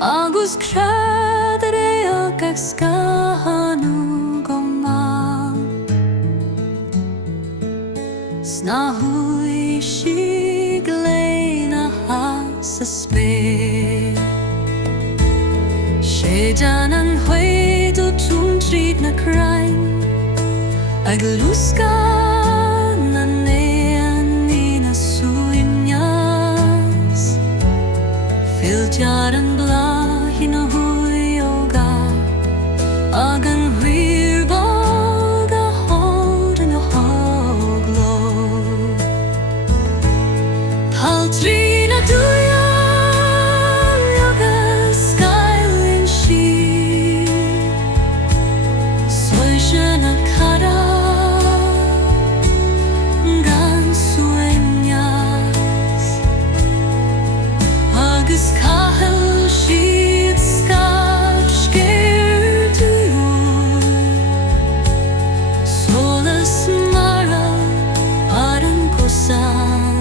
agus creadar agus gahanú go má sna hui si gléine has sa spé sé dan an chuid ó tún tríd na crain ag lúsca na néan ní na súimneas filtear an blá hin na hui óga ag an huir bag a hód in a hógló paltrí na dúia agus scailín si soise na cara gan sueñas agus cahel siad scad scairú solas mara ar an gosan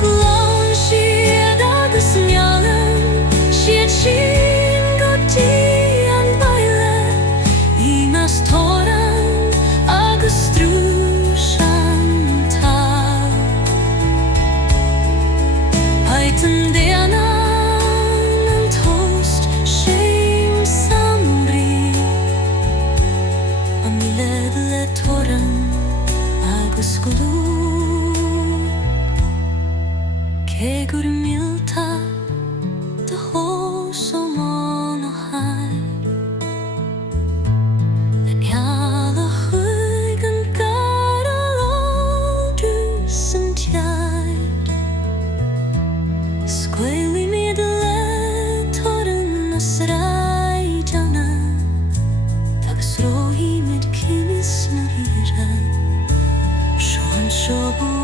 glán siad agus meallan siad sin go dtí an baile ímas tóran agus strúis an tal Paitan déanán an toast séim samrí a mi le tóran agus glú Ke gur milta de hos om an a haid Den jala chuig an gadal aldrús an tiaid Sgweili mi de le toran na sraidana agus rohi mid kimis na hira Sean Shobu